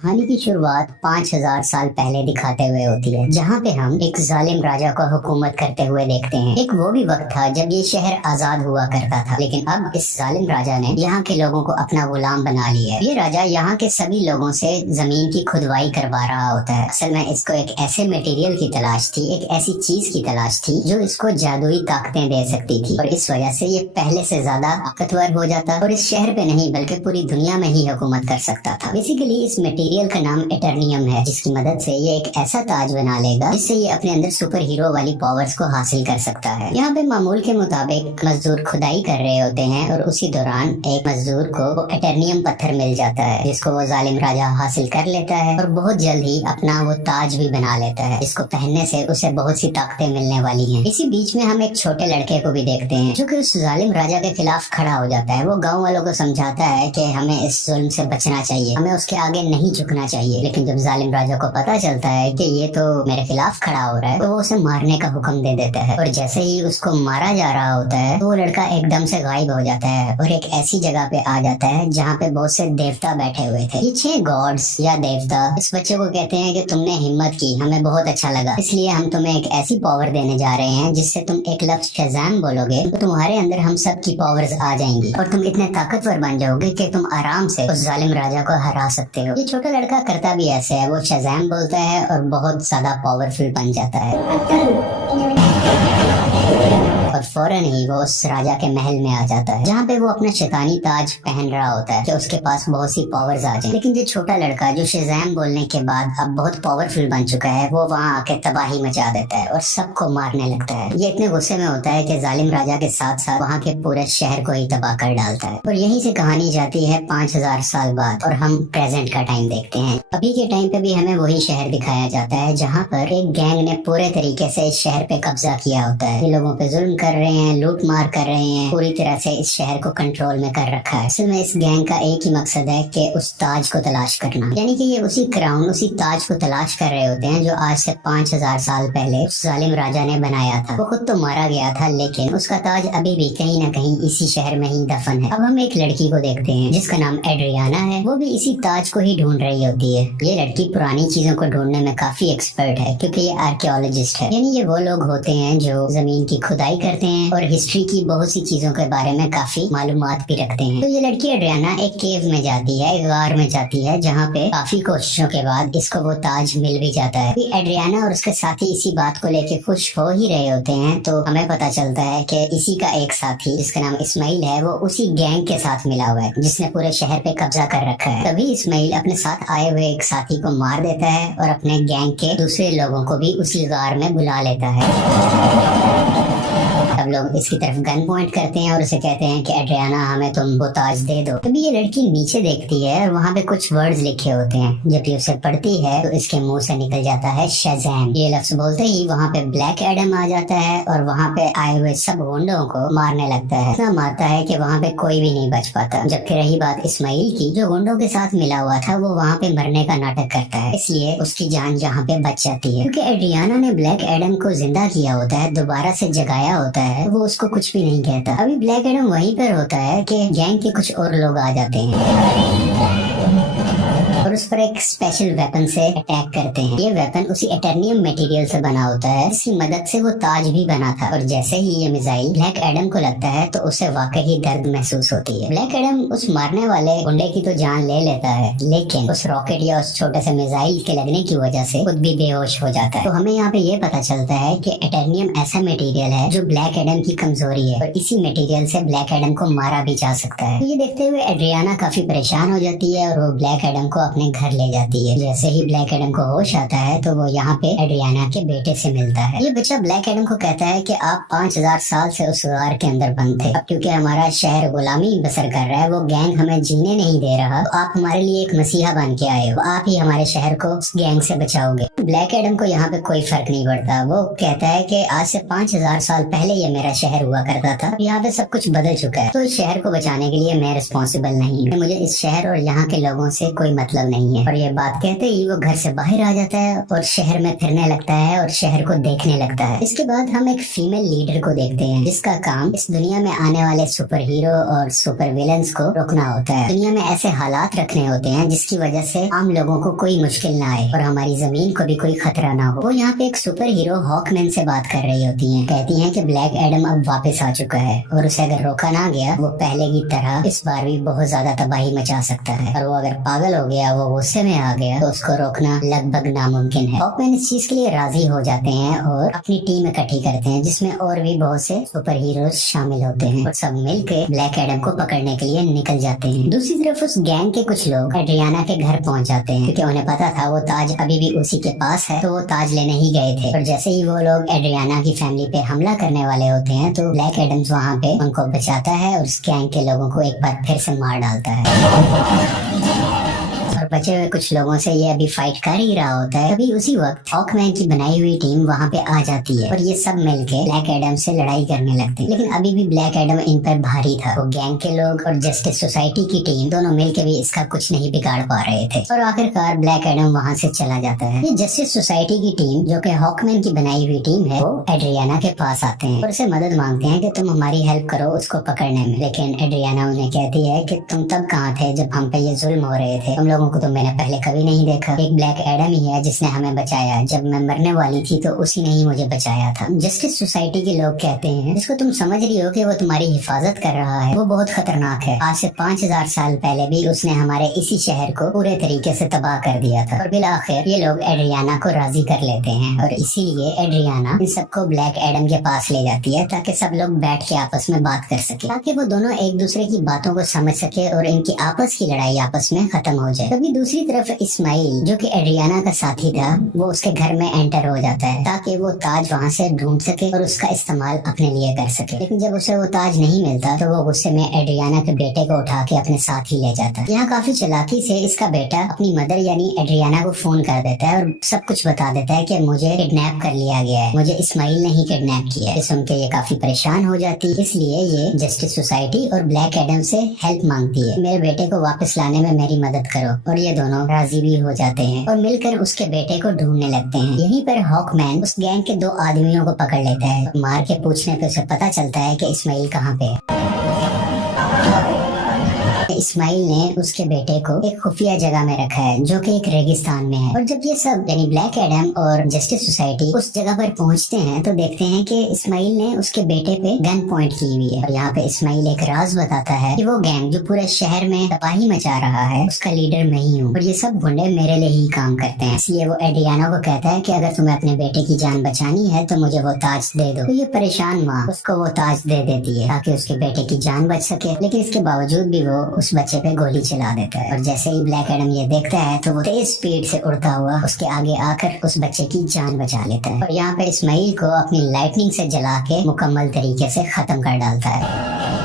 कहानी की शुरुआत 5000 साल पहले दिखाते हुए होती है, जहाँ पे हम एक जालिम राजा को हुकूमत करते हुए देखते हैं। एक वो भी वक्त था जब ये शहर आजाद हुआ करता था, लेकिन अब इस जालिम राजा ने यहाँ के लोगों को अपना गुलाम बना लिया है। ये राजा यहाँ के सभी लोगों से जमीन की खुदवाई करवा रहा होता है। असल में इसको एक ऐसे मटेरियल की तलाश थी, एक ऐसी चीज की तलाश थी जो इसको जादुई ताकतें दे सकती थी, और इस वजह से ये पहले से ज्यादा ताकतवर हो जाता और इस शहर पे नहीं बल्कि पूरी दुनिया में ही हुकूमत कर सकता था। बेसिकली इस मटेरियल का नाम एटर्नियम है, जिसकी मदद से ये एक ऐसा ताज बना लेगा जिससे ये अपने अंदर सुपर हीरो वाली पावर्स को हासिल कर सकता है। यहाँ पे मामूल के मुताबिक मजदूर खुदाई कर रहे होते हैं और उसी दौरान एक मजदूर को एटर्नियम पत्थर मिल जाता है, जिसको वो जालिम राजा हासिल कर लेता है और बहुत जल्द ही अपना वो ताज भी बना लेता है, जिसको पहनने से उसे बहुत सी ताकतें मिलने वाली हैं। इसी बीच में हम एक छोटे लड़के को भी देखते हैं जो कि उस जालिम राजा के खिलाफ खड़ा हो जाता है। वो गाँव वालों को समझाता है कि हमें इस जुल्म से बचना चाहिए, हमें उसके आगे नहीं झुकना चाहिए। लेकिन जब जालिम राजा को पता चलता है कि ये तो मेरे खिलाफ खड़ा हो रहा है, तो वो उसे मारने का हुक्म दे देता है। और जैसे ही उसको मारा जा रहा होता है तो वो लड़का एकदम से गायब हो जाता है और एक ऐसी जगह पे आ जाता है जहाँ पे बहुत से देवता बैठे हुए थे। ये 6 गॉड्स या देवता इस बच्चे को कहते हैं कि तुमने हिम्मत की, हमें बहुत अच्छा लगा, इसलिए हम तुम्हें एक ऐसी पावर देने जा रहे हैं जिससे तुम एक लफ्ज शज़ाम बोलोगे तो तुम्हारे अंदर हम सब की पावर्स आ जाएंगी और तुम इतने ताकतवर बन जाओगे कि तुम आराम से उस जालिम राजा को हरा सकते हो। ये छोटा लड़का करता भी ऐसे है, वो शज़ाम बोलता है और बहुत ज्यादा पावरफुल बन जाता है और फौरन ही वो उस राजा के महल में आ जाता है, जहाँ पे वो अपना शैतानी ताज पहन रहा होता है कि उसके पास बहुत सी पावर्स आ जाए। लेकिन ये छोटा लड़का जो शज़ाम बोलने के बाद अब बहुत पावरफुल बन चुका है, वो वहाँ आके तबाही मचा देता है और सबको मारने लगता है। ये इतने गुस्से में होता है कि जालिम राजा के साथ साथ वहाँ के पूरे शहर को ही तबाह कर डालता है। और यहीं से कहानी जाती है 5000 साल बाद और हम प्रेजेंट का टाइम देखते हैं। अभी के टाइम पे भी हमें वही शहर दिखाया जाता है, जहाँ पर एक गैंग ने पूरे तरीके से इस शहर पे कब्जा किया होता है। ये लोगों पे जुल्म कर रहे हैं, लूट मार कर रहे हैं, पूरी तरह से इस शहर को कंट्रोल में कर रखा है। असल में इस गैंग का एक ही मकसद है कि उस ताज को तलाश करना, यानी कि ये उसी क्राउन, उसी ताज को तलाश कर रहे होते हैं जो आज से 5000 साल पहले उस जालिम राजा ने बनाया था। वो खुद तो मारा गया था, लेकिन उसका ताज अभी भी कहीं न कहीं इसी शहर में ही दफन है। अब हम एक लड़की को देखते हैं जिसका नाम एड्रियाना है। वो भी इसी ताज को ही ढूंढ रही होती है। ये लड़की पुरानी चीजों को ढूंढने में काफी एक्सपर्ट है, क्योंकि ये आर्कियोलॉजिस्ट है, यानी ये वो लोग होते हैं जो जमीन की खुदाई करते हैं और हिस्ट्री की बहुत सी चीजों के बारे में काफी मालूमात भी रखते हैं। तो ये लड़की एड्रियाना एक केव में जाती है, एक गार में जाती है, जहाँ पे काफी कोशिशों के बाद इसको वो ताज मिल भी जाता है। एड्रियाना और उसके साथी इसी बात को लेके खुश हो ही रहे होते हैं, तो हमें पता चलता है कि इसी का एक साथी जिसका नाम इस्माइल है, वो उसी गैंग के साथ मिला हुआ है जिसने पूरे शहर पे कब्जा कर रखा है। तभी इस्माइल अपने साथ आए हुए एक साथी को मार देता है और अपने गैंग के दूसरे लोगों को भी उसी गार में बुला लेता है। सब लोग इसकी तरफ गन पॉइंट करते हैं और उसे कहते हैं कि एड्रियाना हमें तुम वो ताज दे दो। तभी ये लड़की नीचे देखती है और वहाँ पे कुछ वर्ड्स लिखे होते हैं। जब ये उसे पढ़ती है तो इसके मुंह से निकल जाता है शज़ाम। ये लफ्ज बोलते ही वहाँ पे ब्लैक एडम आ जाता है और वहाँ पे आए हुए सब गुंडों को मारने लगता है। इतना मारता है कि वहाँ पे कोई भी नहीं बच पाता। जबकि रही बात इस्माइल की, जो गुंडों के साथ मिला हुआ था, वो वहाँ पे मरने का नाटक करता है, इसलिए उसकी जान जहाँ पे बच जाती है। क्योंकि एड्रियाना ने ब्लैक एडम को जिंदा किया होता है, दोबारा से जगाया होता है, वो उसको कुछ भी नहीं कहता। अभी ब्लैक एडम वहीं पर होता है कि गैंग के कुछ और लोग आ जाते हैं और उस पर एक स्पेशल वेपन से अटैक करते हैं। ये वेपन उसी एटर्नियम मटेरियल से बना होता है, इसकी मदद से वो ताज भी बना था। और जैसे ही ये मिसाइल ब्लैक एडम को लगता है तो उसे वाकई दर्द महसूस होती है। ब्लैक एडम उस मारने वाले गुंडे की तो जान ले लेता है, लेकिन उस रॉकेट या उस छोटे से मिसाइल के लगने की वजह से खुद भी बेहोश हो जाता है। तो हमें यहाँ पे ये पता चलता है कि एटर्नियम ऐसा मटेरियल है जो ब्लैक एडम की कमजोरी है और इसी मटेरियल से ब्लैक एडम को मारा भी जा सकता है। तो ये देखते हुए एड्रियाना काफी परेशान हो जाती है और वो ब्लैक एडम को अपने घर ले जाती है। जैसे ही ब्लैक एडम को होश आता है तो वो यहाँ पे एड्रियाना के बेटे से मिलता है। ये बच्चा ब्लैक एडम को कहता है कि आप 5000 साल से उस गार के अंदर बंद थे, अब क्योंकि हमारा शहर गुलामी बसर कर रहा है, वो गैंग हमें जीने नहीं दे रहा, तो आप हमारे लिए एक मसीहा बन के आए हो, आप ही हमारे शहर को उस गैंग से बचाओगे। ब्लैक एडम को यहाँ पे कोई फर्क नहीं पड़ता। वो कहता है कि आज से 5000 साल पहले ये मेरा शहर हुआ करता था, यहाँ पे सब कुछ बदल चुका है, तो इस शहर को बचाने के लिए मैं रिस्पॉन्सिबल नहीं हूँ। मुझे इस शहर और यहाँ के लोगों से कोई मतलब नहीं है। और ये बात कहते ही वो घर से बाहर आ जाता है और शहर में फिरने लगता है और शहर को देखने लगता है। इसके बाद हम एक फीमेल लीडर को देखते हैं जिसका काम इस दुनिया में आने वाले सुपर हीरो और सुपर विलन्स को रोकना होता है। दुनिया में ऐसे हालात रखने होते हैं जिसकी वजह से आम लोगों को कोई मुश्किल ना आए और हमारी जमीन को भी कोई खतरा ना हो। वो यहाँ पे एक सुपर हीरो हॉकमैन से बात कर रही होती है। कहती है कि ब्लैक एडम अब वापस आ चुका है और उसे अगर रोका ना गया वो पहले की तरह इस बार भी बहुत ज्यादा तबाही मचा सकता है। और वो अगर पागल हो गया, वो गुस्से में आ गया, तो उसको रोकना लगभग नामुमकिन है। हॉकमैन इस चीज के लिए राजी हो जाते हैं और अपनी टीम इकट्ठी करते हैं जिसमें और भी बहुत से सुपर हीरोज शामिल होते हैं और सब मिलकर ब्लैक एडम को पकड़ने के लिए निकल जाते हैं। दूसरी तरफ उस गैंग के कुछ लोग एड्रियाना के घर पहुंच जाते हैं क्योंकि उन्हें पता था वो ताज अभी भी उसी के पास है, तो वो ताज लेने ही गए थे। और जैसे ही वो लोग एड्रियाना की फैमिली पे हमला करने वाले होते हैं तो ब्लैक एडम्स वहाँ पे उनको बचाता है और उस गैंग के लोगों को एक बार फिर से मार डालता है। और बचे हुए कुछ लोगों से ये अभी फाइट कर ही रहा होता है। तभी उसी वक्त हॉकमैन की बनाई हुई टीम वहाँ पे आ जाती है और ये सब मिलके ब्लैक एडम से लड़ाई करने लगते हैं। लेकिन अभी भी ब्लैक एडम इन पर भारी था। वो गैंग के लोग और जस्टिस सोसाइटी की टीम दोनों मिलके भी इसका कुछ नहीं बिगाड़ पा रहे थे और आखिरकार ब्लैक एडम वहाँ से चला जाता है। ये जस्टिस सोसाइटी की टीम जो कि हॉकमैन की बनाई हुई टीम है, वो एड्रियाना के पास आते हैं और उसे मदद मांगते हैं कि तुम हमारी हेल्प करो उसको पकड़ने में। लेकिन एड्रियाना उन्हें कहती है कि तुम तब कहाँ थे जब हम पे ये जुल्म हो रहे थे, तुम लोगों को तो मैंने पहले कभी नहीं देखा। एक ब्लैक एडम ही है जिसने हमें बचाया। जब मैं मरने वाली थी तो उसी ने ही मुझे बचाया था। जस्टिस सोसाइटी के लोग कहते हैं जिसको तुम समझ रही हो कि वो तुम्हारी हिफाजत कर रहा है, वो बहुत खतरनाक है। आज से 5000 साल पहले भी उसने हमारे इसी शहर को पूरे तरीके से तबाह कर दिया था। और बिलाखिर ये लोग एड्रियाना को राजी कर लेते हैं और इसीलिए एड्रियाना इन सबको ब्लैक एडम के पास ले जाती है ताकि सब लोग बैठ के आपस में बात कर सके, ताकि वो दोनों एक दूसरे की बातों को समझ सके और इनकी आपस की लड़ाई आपस में खत्म हो जाए। तभी दूसरी तरफ इस्माइल जो कि एड्रियाना का साथी था, वो उसके घर में एंटर हो जाता है ताकि वो ताज वहाँ से ढूंढ सके और उसका इस्तेमाल अपने लिए कर सके। लेकिन जब उसे वो ताज नहीं मिलता तो वो गुस्से में एड्रियाना के बेटे को उठा के अपने साथ ही ले जाता है। यहाँ काफी चालाकी से इसका बेटा अपनी मदर यानी एड्रियाना को फोन कर देता है और सब कुछ बता देता है कि मुझे किडनैप कर लिया गया है, मुझे इस्माइल ने ही किडनैप किया है। सुन के ये काफी परेशान हो जाती है, इसलिए ये जस्टिस सोसाइटी और ब्लैक एडम से हेल्प मांगती है, मेरे बेटे को वापस लाने में मेरी मदद करो। और ये दोनों राजी भी हो जाते हैं और मिलकर उसके बेटे को ढूंढने लगते हैं। यहीं पर हॉकमैन उस गैंग के 2 आदमियों को पकड़ लेता है। मार के पूछने पे उसे पता चलता है कि इस्माइल कहाँ पे है। इस्माइल ने उसके बेटे को एक खुफिया जगह में रखा है जो कि एक रेगिस्तान में है। और जब ये सब यानी ब्लैक एडम और जस्टिस सोसाइटी उस जगह पर पहुंचते हैं तो देखते हैं कि इस्माइल ने उसके बेटे पे गन पॉइंट की हुई है। और यहाँ पे इस्माइल एक राज बताता है कि वो गैंग जो पूरे शहर में तबाही मचा रहा है उसका लीडर मैं ही हूँ और ये सब गुंडे मेरे लिए ही काम करते हैं। इसलिए वो एड्रियाना को कहता है कि अगर तुम्हें अपने बेटे की जान बचानी है तो मुझे वो ताज दे दो। तो ये परेशान माँ उसको वो ताज दे देती है ताकि उसके बेटे की जान बच सके। लेकिन इसके बावजूद भी वो उस बच्चे पे गोली चला देता है। और जैसे ही ब्लैक एडम ये देखता है तो वो तेज स्पीड से उड़ता हुआ उसके आगे आकर उस बच्चे की जान बचा लेता है और यहाँ पे इस्माइल को अपनी लाइटनिंग से जला के मुकम्मल तरीके से खत्म कर डालता है।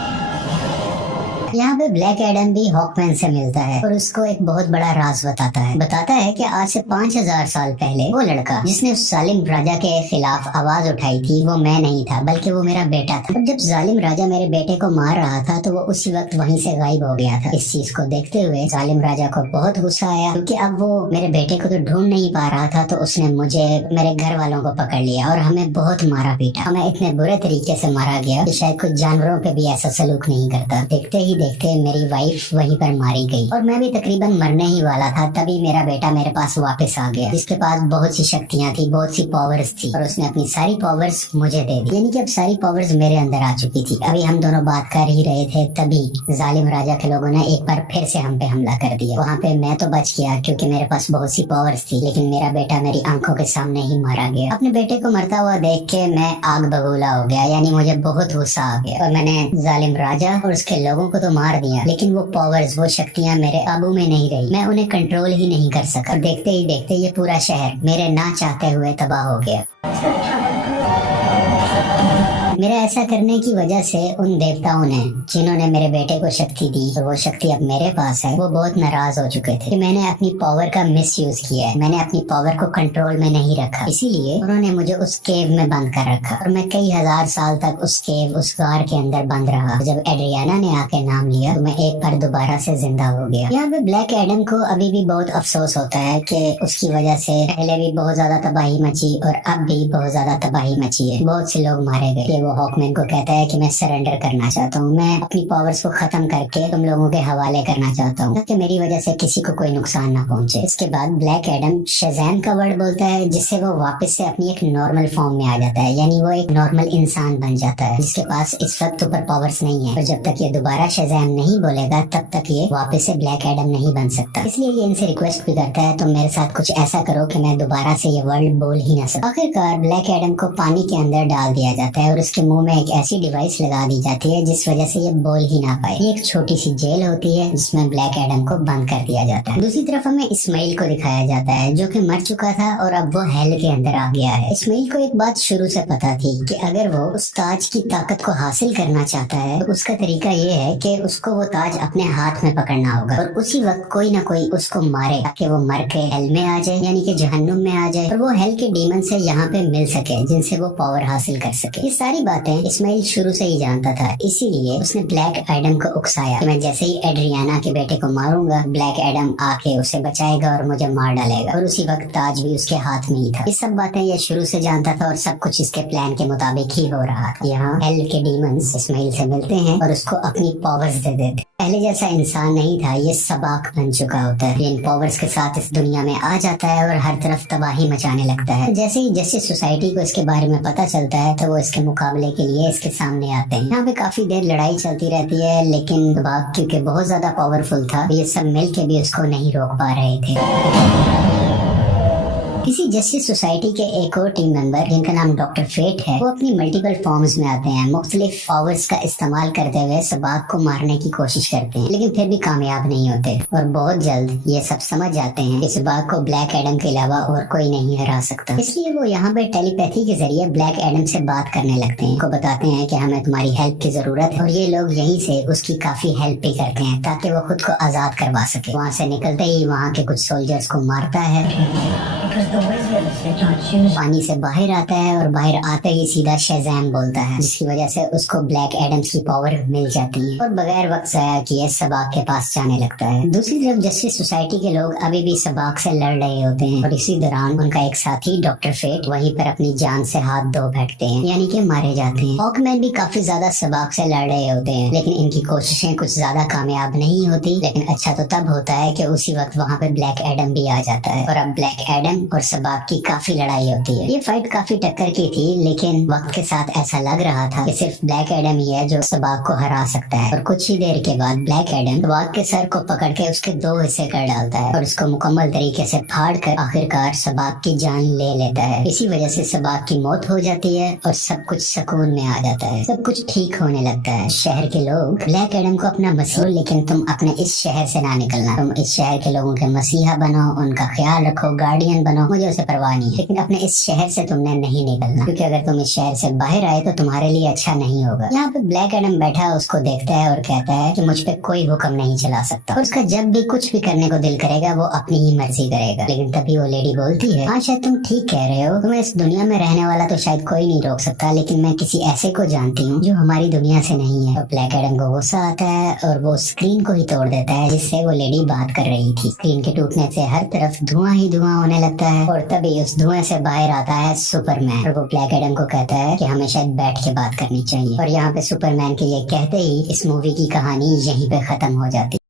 यहाँ पे ब्लैक एडम भी हॉकमैन से मिलता है और उसको एक बहुत बड़ा राज बताता है कि आज से 5000 साल पहले वो लड़का जिसने उस जालिम राजा के खिलाफ आवाज उठाई थी वो मैं नहीं था बल्कि वो मेरा बेटा था। और जब जालिम राजा मेरे बेटे को मार रहा था तो वो उसी वक्त वहीं से गायब हो गया था। इस चीज को देखते हुए जालिम राजा को बहुत गुस्सा आया क्योंकि अब वो मेरे बेटे को तो ढूंढ नहीं पा रहा था, तो उसने मुझे मेरे घर वालों को पकड़ लिया और हमें बहुत मारा पीटा। हमें इतने बुरे तरीके से मारा गया कि शायद कुछ जानवरों पे भी ऐसा सलूक नहीं करता। देखते ही देखते मेरी वाइफ वहीं पर मारी गई और मैं भी तकरीबन मरने ही वाला था। तभी मेरा बेटा मेरे पास वापस आ गया जिसके पास बहुत सी शक्तियां थी, बहुत सी पावर्स थी और उसने अपनी सारी पावर्स मुझे दे दी, यानी कि अब सारी पावर्स मेरे अंदर आ चुकी थी। अभी हम दोनों बात कर ही रहे थे तभी जालिम राजा के लोगों ने एक बार फिर से हम पे हमला कर दिया। वहाँ पे मैं तो बच गया क्योंकि मेरे पास बहुत सी पावर्स थी, लेकिन मेरा बेटा मेरी आंखों के सामने ही मारा गया। अपने बेटे को मरता हुआ देख के मैं आग बबूला हो गया, यानी मुझे बहुत गुस्सा आ गया और मैंने जालिम राजा और उसके लोगों को तो मार दिया, लेकिन वो पावर्स, वो शक्तियां मेरे काबू में नहीं रही। मैं उन्हें कंट्रोल ही नहीं कर सका। और देखते ही देखते ये पूरा शहर मेरे ना चाहते हुए तबाह हो गया। मेरा ऐसा करने की वजह से उन देवताओं ने, जिन्होंने मेरे बेटे को शक्ति दी और वो शक्ति अब मेरे पास है, वो बहुत नाराज हो चुके थे कि मैंने अपनी पावर का मिसयूज किया है, मैंने अपनी पावर को कंट्रोल में नहीं रखा। इसीलिए उन्होंने मुझे उस केव में बंद कर रखा और मैं कई हजार साल तक उस केव, उस गार के अंदर बंद रहा। जब एड्रियाना ने आके नाम लिया तो मैं एक बार दोबारा से जिंदा हो गया। यहाँ पे ब्लैक एडम को अभी भी बहुत अफसोस होता है कि उसकी वजह से पहले भी बहुत ज्यादा तबाही मची और अब भी बहुत ज्यादा तबाही मची है, बहुत से लोग मारे गए। वो हॉकमैन को कहता है कि मैं सरेंडर करना चाहता हूँ, मैं अपनी पावर्स को खत्म करके तुम लोगों के हवाले करना चाहता हूँ ताकि मेरी वजह से किसी को कोई नुकसान ना पहुंचे। इसके बाद ब्लैक एडम शज़ैम का वर्ड बोलता है, जिससे वो वापस से अपनी एक नॉर्मल फॉर्म में आ जाता है, यानी वो एक नॉर्मल इंसान बन जाता है जिसके पास इस वक्त सुपर पावर्स नहीं है। और जब तक ये दोबारा शज़ैम नहीं बोलेगा तब तक ये वापस से ब्लैक एडम नहीं बन सकता। इसलिए ये इनसे रिक्वेस्ट भी करता है, तुम मेरे साथ कुछ ऐसा करो कि मैं दोबारा से ये वर्ड बोल ही ना सकूं। आखिरकार ब्लैक एडम को पानी के अंदर डाल दिया जाता है और उसके मुंह में एक ऐसी डिवाइस लगा दी जाती है जिस वजह से ये बोल ही ना पाए। ये एक छोटी सी जेल होती है जिसमें ब्लैक एडम को बंद कर दिया जाता है। दूसरी तरफ हमें इस्माइल को दिखाया जाता है जो कि मर चुका था और अब वो हेल के अंदर आ गया है। इस्माइल को एक बात शुरू से पता थी कि अगर वो उस ताज की ताकत को हासिल करना चाहता है तो उसका तरीका ये है कि उसको वो ताज अपने हाथ में पकड़ना होगा और उसी वक्त कोई ना कोई उसको मारे ताकि वो मर के हेल में आ जाए, यानी कि जहन्नुम में आ जाए और वो हेल के डीमन से यहाँ पे मिल सके जिनसे वो पावर हासिल कर सके। ये सारी बातें इस्माइल शुरू से ही जानता था, इसीलिए उसने ब्लैक एडम को उकसाया कि मैं जैसे ही एड्रियाना के बेटे को मारूंगा ब्लैक एडम आके उसे बचाएगा और मुझे मार डालेगा, और उसी वक्त ताज भी उसके हाथ में ही था। ये सब बातें ये शुरू से जानता था और सब कुछ इसके प्लान के मुताबिक ही हो रहा था। यहाँ हेल के डीमंस इस्माइल से मिलते हैं और उसको अपनी पावर्स दे देते। पहले जैसा इंसान नहीं था, ये सबाक बन चुका होता है। इन पावर्स के साथ इस दुनिया में आ जाता है और हर तरफ तबाही मचाने लगता है। जैसे ही जस्टिस सोसाइटी को इसके बारे में पता चलता है तो वो इसके मुकाबले के लिए इसके सामने आते हैं। यहाँ पे काफी देर लड़ाई चलती रहती है, लेकिन सबाक क्योंकि बहुत ज्यादा पावरफुल था, ये सब मिल के भी उसको नहीं रोक पा रहे थे। इसी जस्टिस सोसाइटी के एक और टीम मेंबर जिनका नाम डॉक्टर फेट है, वो अपनी मल्टीपल फॉर्म्स में आते हैं, मुख्तलिफ पावर्स का इस्तेमाल करते हुए सबाक को मारने की कोशिश करते हैं, लेकिन फिर भी कामयाब नहीं होते। और बहुत जल्द ये सब समझ जाते हैं कि सबाक को ब्लैक एडम के अलावा और कोई नहीं हरा सकता। इसलिए वो यहाँ पे टेलीपैथी के जरिए ब्लैक एडम से बात करने लगते हैं, उनको बताते हैं कि हमें तुम्हारी हेल्प की जरूरत है, और ये लोग यहीं से उसकी काफी हेल्प भी करते हैं ताकि वो खुद को आजाद करवा सके। वहाँ से निकलते ही वहाँ के कुछ सोल्जर्स को मारता है, पानी से बाहर आता है और बाहर आते ही सीधा शज़ैम बोलता है, जिसकी वजह से उसको ब्लैक एडम्स की पावर मिल जाती है और बगैर वक्त ज़ाया किए सबाक के पास जाने लगता है। दूसरी तरफ जस्टिस सोसाइटी के लोग अभी भी सबाक से लड़ रहे होते हैं और इसी दौरान उनका एक साथी डॉक्टर फेट वहीं पर अपनी जान से हाथ धो बैठते हैं, यानी कि मारे जाते हैं। हॉकमैन भी काफी ज्यादा सबाक से लड़ रहे होते हैं, लेकिन इनकी कोशिशें कुछ ज्यादा कामयाब नहीं होती। लेकिन अच्छा तो तब होता है कि उसी वक्त वहाँ पे ब्लैक एडम भी आ जाता है और अब ब्लैक एडम और सबाक की काफी लड़ाई होती है। ये फाइट काफी टक्कर की थी, लेकिन वक्त के साथ ऐसा लग रहा था कि सिर्फ ब्लैक एडम ही है जो सबाक को हरा सकता है। और कुछ ही देर के बाद ब्लैक एडम सबाक के सर को पकड़ के उसके 2 हिस्से कर डालता है और उसको मुकम्मल तरीके से फाड़ कर आखिरकार सबाक की जान ले लेता है। इसी वजह से सबाक की मौत हो जाती है और सब कुछ सुकून में आ जाता है, सब कुछ ठीक होने लगता है। शहर के लोग ब्लैक एडम को अपना मसीहा, लेकिन तुम अपने इस शहर से ना निकलना, तुम इस शहर के लोगों के मसीहा बनो, उनका ख्याल रखो, गार्डियन बनो, मुझे उसे परवाह नहीं, लेकिन अपने इस शहर से तुमने नहीं निकलना, क्योंकि अगर तुम इस शहर से बाहर आए तो तुम्हारे लिए अच्छा नहीं होगा। यहाँ पे ब्लैक एडम बैठा उसको देखता है और कहता है कि मुझ पे कोई हुक्म नहीं चला सकता, और उसका जब भी कुछ भी करने को दिल करेगा वो अपनी ही मर्जी करेगा। लेकिन तभी वो लेडी बोलती है, हाँ शायद तुम ठीक कह रहे हो, तुम्हें इस दुनिया में रहने वाला तो शायद कोई नहीं रोक सकता, लेकिन मैं किसी ऐसे को जानती हूँ जो हमारी दुनिया से नहीं है। और ब्लैक एडम को गुस्सा आता है और वो स्क्रीन को ही तोड़ देता है जिससे वो लेडी बात कर रही थी। स्क्रीन के टूटने से हर तरफ धुआं ही धुआं होने लगता है और तभी उस धुएं से बाहर आता है सुपरमैन, और वो ब्लैक एडम को कहता है कि हमें शायद बैठ के बात करनी चाहिए। और यहाँ पे सुपरमैन के ये कहते ही इस मूवी की कहानी यहीं पे खत्म हो जाती है।